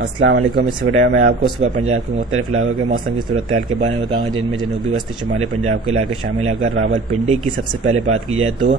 अस्सलाम वालेकुम। इस वीडियो में आपको सुबह पंजाब के मुख्तलिफ इलाकों के मौसम की सूरत हाल के बारे में बताऊंगा, जिनमें जनूबी वस्ती शुमाली पंजाब के इलाके शामिल है। अगर रावलपिंडी की सबसे पहले बात की जाए तो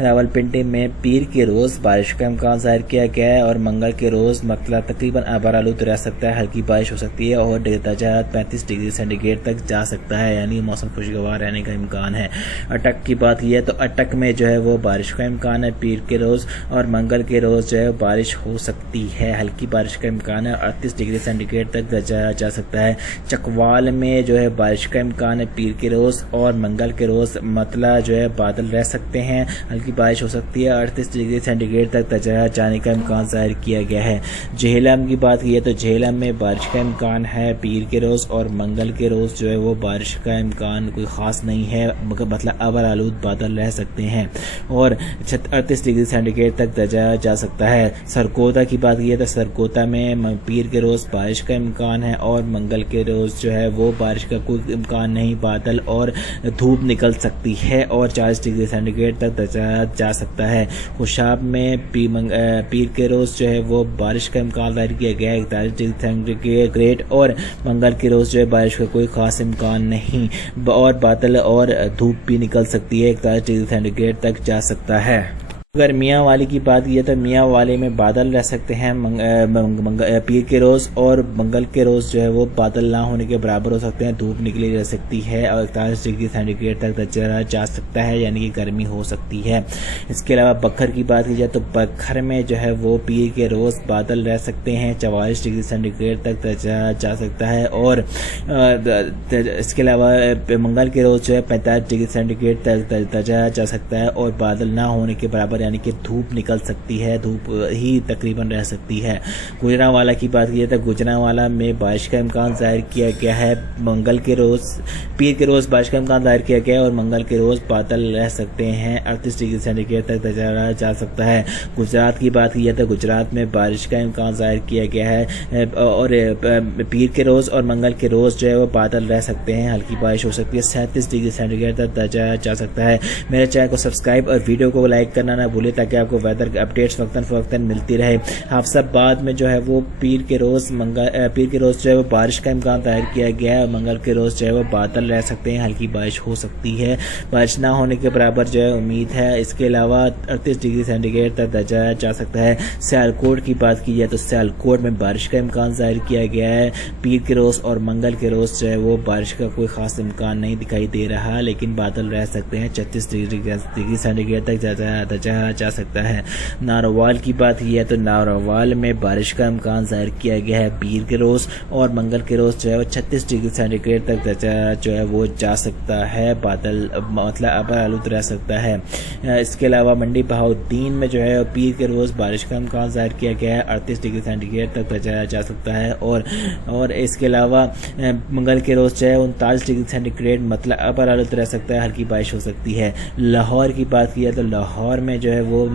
रावलपिंडी में पीर के रोज़ बारिश का इम्कान ज़ाहिर किया गया है और मंगल के रोज़ मतलब तकरीबन आबार आलूद रह सकता है, हल्की बारिश हो सकती है और दर्जा 35 डिग्री सेंटीग्रेड तक जा सकता है, यानी मौसम खुशगवार रहने का इम्कान है। अटक की बात की है तो अटक में जो है वो बारिश का इम्कान है। पीर के रोज़ और मंगल के रोज़ जो है बारिश हो सकती है, हल्की बारिश का इम्कान है। 38 डिग्री सेंटीग्रेड तक जाया जा सकता है। चकवाल में जो है बारिश का इम्कान है पीर के रोज़ और मंगल के रोज़, मतलब जो है बादल रह सकते हैं, हल्की बारिश हो सकती है। 38 डिग्री सेंटीग्रेड तक जाया जाने का इम्कान जाहिर किया गया है। झेलम की बात की है तो झेलम में बारिश का इम्कान है पीर के रोज़ और मंगल के रोज़ जो है वो बारिश का इम्कान कोई ख़ास नहीं है, मतलब अबर आलूद बादल रह सकते हैं और 38 डिग्री सेंटीग्रेड तक जाया जा सकता है। सरकोता की बात की है तो सरकोता में पीर के रोज़ बारिश का इम्कान है और मंगल के रोज़ जो है वो बारिश का कोई इम्कान नहीं, बादल और धूप निकल सकती है और 40 डिग्री सेंटीग्रेड तक जाया जा सकता है। खुशाब में पीर के रोज़ जो है वो बारिश का इम्कान जाहिर किया गया है 41 डिग्री सेंटीग्रेड और मंगल के रोज़ जो है बारिश का कोई ख़ास इम्कान नहीं और बादल और धूप भी निकल सकती है, 41 डिग्री सेंटीग्रेड तक जा सकता है। अगर मियाँ वाली की बात की तो मियाँ वाले में बादल रह सकते हैं पीर के रोज़ और मंगल के रोज़ जो है वो बादल ना होने के बराबर हो सकते हैं, धूप निकली रह सकती है और 41 डिग्री सेंटीग्रेड तक जा सकता है, यानी कि गर्मी हो सकती है। इसके अलावा बखर की बात की जाए तो बखर में जो है वो पीर के रोज़ बादल रह सकते हैं, 44 डिग्री सेंटीग्रेड तक जा सकता है और इसके अलावा मंगल के रोज़ जो है 45 डिग्री सेंटीग्रेड तक जा सकता है और बादल ना होने के बराबर, यानी कि धूप निकल सकती है, धूप ही तकरीबन रह सकती है। गुजरांवाला की बात की तो गुजरांवाला में बारिश का इम्कान जाहिर किया गया है। मंगल के रोज़ पीर के रोज़ बारिश का इम्कान जाहिर किया गया है और मंगल के रोज़ बादल रह सकते हैं, 38 डिग्री सेंटीग्रेड तक जा सकता है। गुजरात की बात की तो गुजरात में बारिश का इम्कान जाहिर किया गया है और पीर के रोज़ और मंगल के रोज़ जो है वो बादल रह सकते हैं, हल्की बारिश हो सकती है, 37 डिग्री सेंटीग्रेड तक जा सकता है। मेरे चैनल को सब्सक्राइब और वीडियो को लाइक करना ना भूले ताकि आपको वेदर के अपडेट्स वक्तन मिलती रहे। आप सब बाद में जो है वो पीर के रोज़ जो है वो बारिश का इम्कान जाहिर किया गया है और मंगल के रोज़ जो है वो बादल रह सकते हैं, हल्की बारिश हो सकती है, बारिश ना होने के बराबर जो है उम्मीद है। इसके अलावा 38 डिग्री सेंटीग्रेड तक जाया जा सकता है। सियालकोट की बात की जाए तो सियालकोट में बारिश का इम्कान जाहिर किया गया है। पीर के रोज़ और मंगल के रोज़ जो है वो बारिश का कोई ख़ास इम्कान नहीं दिखाई दे रहा, लेकिन बादल रह सकते हैं, 36 डिग्री सेंटीग्रेड तक जा सकता है। नारोवाल की बात की है तो नारोवाल में बारिश का इम्कान जाहिर किया गया है पीर के रोज़ और मंगल के रोज़ जो है वो 36 डिग्री सेंटीग्रेड तक जो है वो जा सकता है, बादल मतलब अबर आलूद रह सकता है। इसके अलावा मंडी बहाउद्दीन में जो है पीर के रोज़ बारिश का इम्कान जाहिर किया गया है, 38 डिग्री सेंटीग्रेड तक जा सकता है और इसके अलावा मंगल के रोज़ जो है 39 डिग्री सेंटीग्रेड मतलब अबर आलूद रह सकता है, हल्की बारिश हो सकती है। लाहौर की बात की है तो लाहौर में जो है वो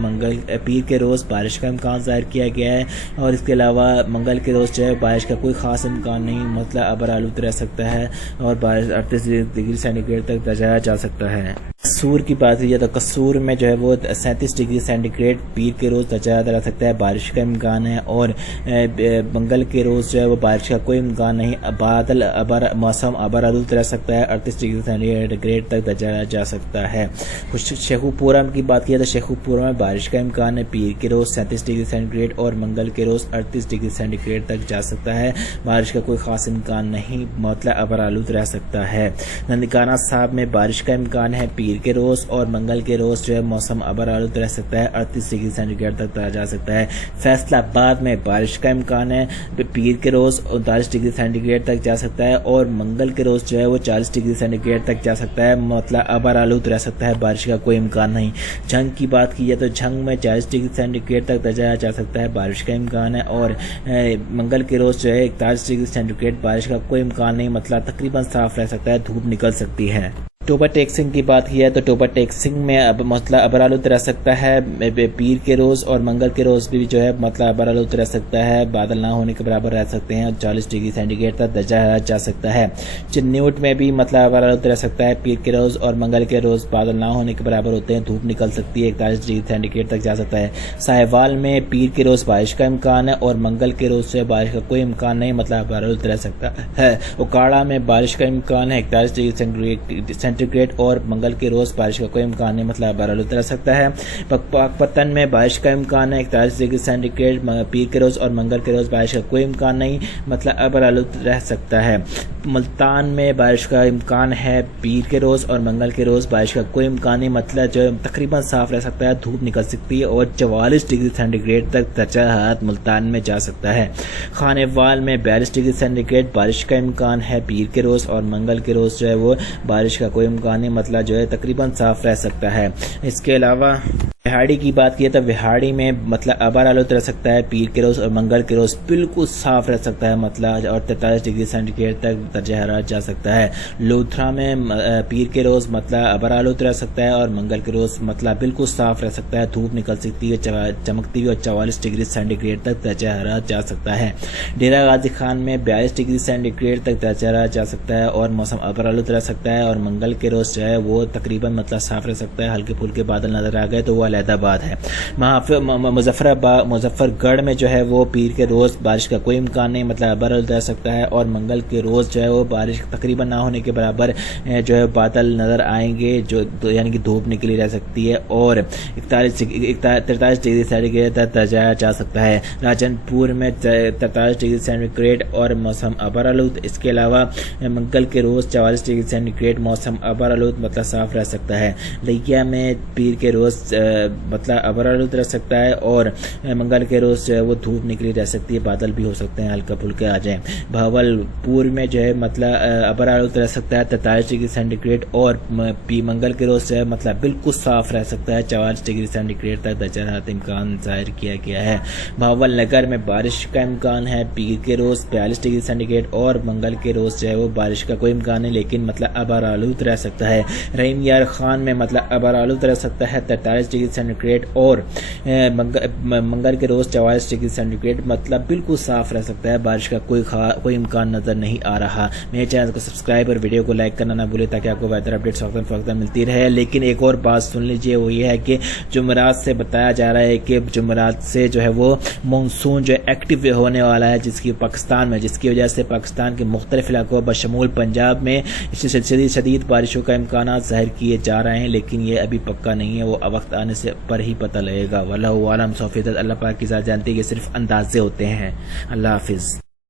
पीर के रोज़ बारिश का इम्कान जाहिर किया गया है और इसके अलावा मंगल के रोज़ जो है बारिश का कोई ख़ास इम्कान नहीं, मतलब अबर आलूद रह सकता है और बारिश 38 डिग्री सेंटीग्रेड तक जाया जा सकता है। कसूर की बात की जाए तो कसूर में जो है वो 37 डिग्री सेंटीग्रेड पीर के रोज़ जाया जा सकता है, बारिश का इम्कान है और मंगल के रोज़ जो है वो बारिश का कोई इम्कान नहीं, बादल मौसम अबर आलूद रह सकता है, 38 डिग्री सेंटीग्रेड तक जाया जा सकता है। शेखुपुरा की बात की जाए तो शेखुपुरा में बारिश का इम्कान है, पीर के रोज़ 37 डिग्री सेंटीग्रेड और मंगल के रोज़ 38 डिग्री सेंटीग्रेड तक जा सकता है, बारिश का कोई ख़ास इम्कान नहीं, मतलब अबर आलूद रह सकता है। ननकाना साहब में बारिश का इम्कान है, पीर के रोज़ और मंगल के रोज़ जो है मौसम अबर आलूद रह सकता है, 38 डिग्री सेंटीग्रेड तक जा सकता है। फैसलाबाद में बारिश का इम्कान है, पीर के रोज़ 39 डिग्री सेंटीग्रेड तक जा सकता है और मंगल के रोज़ जो है वो 40 डिग्री सेंटीग्रेड तक जा सकता है, मतलब अबर आलूद रह सकता है, बारिश का कोई इम्कान नहीं। झंग की बात की जाए तो झंग में 40 डिग्री सेंटीग्रेड तक जाया जा सकता है, बारिश का इम्कान है और मंगल के रोज़ जो है 41 डिग्री सेंटीग्रेड बारिश का कोई इम्कान नहीं, मतलब तकरीबन साफ रह सकता है, धूप निकल सकती है। टोबा टेक्सिंग की बात की है तो टोबा टेक्सिंग में अब मतलब अबरालुत रह सकता है पीर के रोज़ और मंगल के रोज़ भी जो है मतलब अबरालुत रह सकता है, बादल ना होने के बराबर रह सकते हैं और 40 डिग्री सेंटीग्रेड तक दर्जा हरारत जा सकता है। चिन्यूट में भी मतलब अबरालुत रह सकता है, पीर के रोज़ और मंगल के रोज़ बादल ना होने के बराबर होते हैं, धूप निकल सकती है, 41 डिग्री सेंटीग्रेड तक जा सकता है। साहिवाल में पीर के रोज़ बारिश का इम्कान है और मंगल के रोज़ से बारिश का कोई इम्कान नहीं, मतलब अबरालुत रह सकता है। उकाड़ा में बारिश का इम्कान है 41 डिग्री सेंटीग्रेड और मंगल के रोज़ बारिश का कोई इम्कान नहीं, मतलब अबरालुत रह सकता है। पाकपतन में बारिश का इम्कान है 41 डिग्री सेंटीग्रेड, पीर के रोज़ और मंगल के रोज़ बारिश का कोई इम्कान नहीं, मतलब अबरालुत रह सकता है। मुल्तान में बारिश का इम्कान है, पीर के रोज़ और मंगल के रोज़ बारिश का कोई इम्कान नहीं, मतलब जो तकरीबन साफ रह सकता है, धूप निकल सकती है और 44 डिग्री सेंटीग्रेड तक दर्जा हरारत मुल्तान में जा सकता है। खानेवाल में 42 डिग्री सेंटीग्रेड बारिश का इम्कान है, पीर के रोज़ और मंगल के रोज़ जो है वो बारिश का कोई इम्कान नहीं, मतलब जो है तकरीबन साफ रह सकता है। इसके अलावा विहाड़ी की बात की तो विहाड़ी में मतलब अबरालुत रह सकता है, पीर के रोज़ और मंगल के रोज़ बिल्कुल साफ रह सकता है, मतलब और 43 डिग्री सेंटीग्रेड तक दर्जा हरारत जा सकता है। लोथरा में पीर के रोज़ मतलब अबरालुत रह सकता है और मंगल के रोज़ मतलब बिल्कुल साफ रह सकता है, धूप निकल सकती है, चमकती हुई और 44 डिग्री सेंटीग्रेड तक दर्जा हरारत जा सकता है। डेरा गाजी खान में 42 डिग्री सेंटीग्रेड तक दर्जा हरारत जा सकता है और मौसम अबरालुत रह सकता है और मंगल के रोज़ जो है वो तकरीबन मतलब साफ रह सकता है, हल्के फुल्के बादल नजर आ गए तो वो अलहदाबाद है। मुजफ्फरगढ़ में जो है वो पीर के रोज़ बारिश का कोई इम्कान नहीं, मतलब अबरालुत रह सकता है और मंगल के रोज़ जो है वो बारिश तकरीबन ना होने के बराबर जो है बादल नज़र आएंगे, जो यानी कि धूप निकली रह सकती है और 43 डिग्री सेंटीग्रेड तक दर्जा जा सकता है। राजनपुर में 43 डिग्री सेंटीग्रेड और मौसम अबरालुत। इसके अलावा मंगल के रोज़ 44 डिग्री सेंटीग्रेड मौसम अबरालुत मतलब साफ रह सकता है। लिया में पीर के रोज़ मतलब अबरालुत रह सकता है और मंगल के रोज़ जो है वो धूप निकली रह सकती है, बादल भी हो सकते हैं, हल्का फुल्का आ जाए। भावलपुर में जो है मतलब अबरालुत रह सकता है 43 डिग्री सेंटीग्रेड और मंगल के रोज़ जो है मतलब बिल्कुल साफ रह सकता है, 44 डिग्री सेंटीग्रेड तक दर्जा हरारत इम्कान जाहिर किया गया है। भावल नगर में बारिश का इम्कान है, पीर के रोज़ 42 डिग्री सेंटीग्रेड और मंगल के रोज़ जो है वो बारिश का कोई इम्कान नहीं, लेकिन मतलब अबरालुत रह सकता है। रहीम यार खान में मतलब अबरालुत रह सकता है 43 डिग्री सेंटीग्रेड और मंगल के रोज़ 44 डिग्री सेंटीग्रेड मतलब बिल्कुल साफ रह सकता है, बारिश का कोई इम्कान नज़र नहीं आ रहा। मेरे चैनल को सब्सक्राइब और वीडियो को लाइक करना ना भूले ताकि आपको बेहतर अपडेट्स वक्त मिलती रहे। लेकिन एक और बात सुन लीजिए, वो ये है कि जुमेरात से बताया जा रहा है कि जुमेरात से जो है वो मानसून जो एक्टिव होने वाला है, जिसकी पाकिस्तान में जिसकी वजह से पाकिस्तान के मुख्तलिफ इलाकों बशमूल पंजाब में शदीद बारिशों का इम्कान ज़ाहिर किए जा रहे हैं, लेकिन ये अभी पक्का नहीं है, वो वक्त आने से पर ही पता लगेगा। वल्लाहु आलम, सौफियत अल्लाह पाक की ज़ात जानती है, ये सिर्फ अंदाजे होते हैं। अल्लाह हाफिज़।